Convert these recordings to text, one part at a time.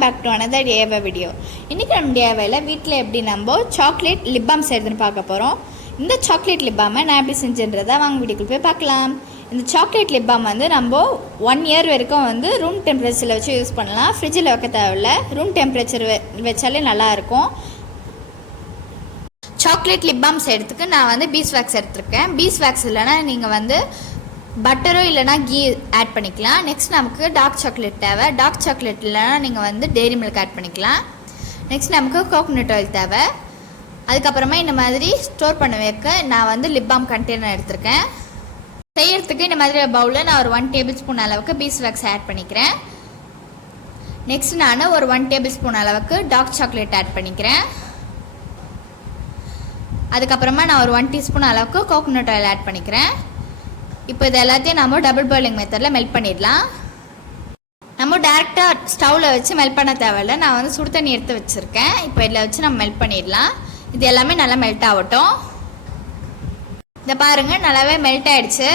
Welcome back to another DIY video. இன்றைக்கி நம்ம DIYல வீட்டில் எப்படி நம்ம சாக்லேட் லிப் பாம் செய்கிறதுன்னு பார்க்க போகிறோம். இந்த சாக்லேட் லிப் பாமை நான் எப்படி செஞ்சுன்றதை வாங்க வீடியோக்குள்ள போய் பார்க்கலாம். இந்த சாக்லேட் லிப் பாம் வந்து நம்ம 1 year வரைக்கும் வந்து ரூம் டெம்பரேச்சரில் வச்சு யூஸ் பண்ணலாம். ஃப்ரிட்ஜில் வைக்க தேவையில்லை, ரூம் டெம்பரேச்சர் வச்சாலே நல்லாயிருக்கும். சாக்லேட் லிப் பாம் செய்கிறதுக்கு நான் வந்து பீஸ் வேக்ஸ் எடுத்துருக்கேன். பீஸ் வேக்ஸ் இல்லைனா நீங்கள் வந்து பட்டரோ இல்லைனா கீ ஆட் பண்ணிக்கலாம். நெக்ஸ்ட் நமக்கு டார்க் சாக்லேட் தேவை. டார்க் சாக்லேட் இல்லைனா நீங்கள் வந்து டெய்ரி மில்க் ஆட் பண்ணிக்கலாம். நெக்ஸ்ட் நமக்கு கோகோனட் ஆயில் தேவை. அதுக்கப்புறமா இந்த மாதிரி ஸ்டோர் பண்ண வைக்க நான் வந்து லிப் பாம் கண்டெய்னர் எடுத்திருக்கேன். செய்யறதுக்கு இந்த மாதிரி பவுலில் நான் ஒரு 1 tablespoon அளவுக்கு பீஸ் வேக்ஸ் ஆட் பண்ணிக்கிறேன். நெக்ஸ்ட் நான் ஒரு 1 tablespoon அளவுக்கு டார்க் சாக்லேட் ஆட் பண்ணிக்கிறேன். அதுக்கப்புறமா நான் ஒரு 1 teaspoon அளவுக்கு கோகோனட் ஆயில் ஆட் பண்ணிக்கிறேன். இப்போ இது எல்லாத்தையும் நம்ம டபுள் பாயிலிங் மெத்தடில் மெல்ட் பண்ணிடலாம். நம்ம டேரெக்டாக ஸ்டவ்வில் வச்சு மெல்ட் பண்ண தேவையில்லை. நான் வந்து சுடு தண்ணி எடுத்து வச்சுருக்கேன். இப்போ இதில் வச்சு நம்ம மெல்ட் பண்ணிடலாம். இது எல்லாமே நல்லா மெல்ட் ஆகட்டும். இதை பாருங்கள், நல்லாவே மெல்ட் ஆகிடுச்சு.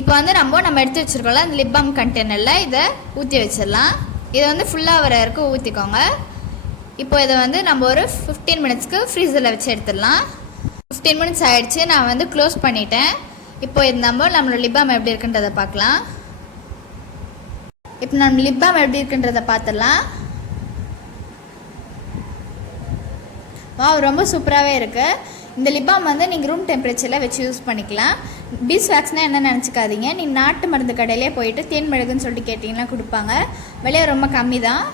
இப்போ வந்து நம்ம எடுத்து வச்சுருக்கோம்ல அந்த லிப் பாம் கண்டெய்னரில் இதை ஊற்றி வச்சிடலாம். இதை வந்து ஃபுல்லாக வர வரைக்கும் ஊற்றிக்கோங்க. இப்போ இதை வந்து நம்ம ஒரு 15 minutesக்கு ஃப்ரீசரில் வச்சு எடுத்துடலாம். 15 minutes ஆகிடுச்சு. நான் வந்து க்ளோஸ் பண்ணிட்டேன். இப்போ இது நம்மளோட லிப் பாம் எப்படி இருக்குன்றதை பார்க்கலாம். இப்போ நம்ம லிப் பாம் எப்படி இருக்குன்றதை பார்த்துடலாம். ரொம்ப சூப்பராகவே இருக்குது. இந்த லிப் பாம் வந்து நீங்கள் ரூம் டெம்பரேச்சரில் வச்சு யூஸ் பண்ணிக்கலாம். பீஸ் வேக்ஸ்னால் என்ன நினச்சிக்காதீங்க. நீங்கள் நாட்டு மருந்து கடையிலே போயிட்டு தேன் மிளகுன்னு சொல்லிட்டு கேட்டிங்கன்னா கொடுப்பாங்க. விலையை ரொம்ப கம்மி தான்.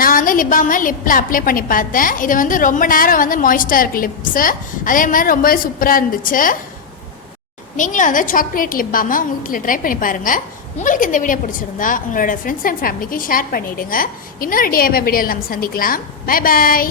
நான் வந்து லிப் பாமை லிப்பில் அப்ளை பண்ணி பார்த்தேன். இது வந்து ரொம்ப நேரம் வந்து மாய்ஸ்டாக இருக்குது லிப்ஸு. அதே மாதிரி ரொம்பவே சூப்பராக இருந்துச்சு. நீங்களும் வந்து சாக்லேட் லிப் பாமை உங்கள் வீட்டில் ட்ரை பண்ணி பாருங்கள். உங்களுக்கு இந்த வீடியோ பிடிச்சிருந்தா உங்களோட ஃப்ரெண்ட்ஸ் அண்ட் ஃபேமிலிக்கு ஷேர் பண்ணிவிடுங்க. இன்னொரு DIY வீடியோவில் நம்ம சந்திக்கலாம். Bye bye.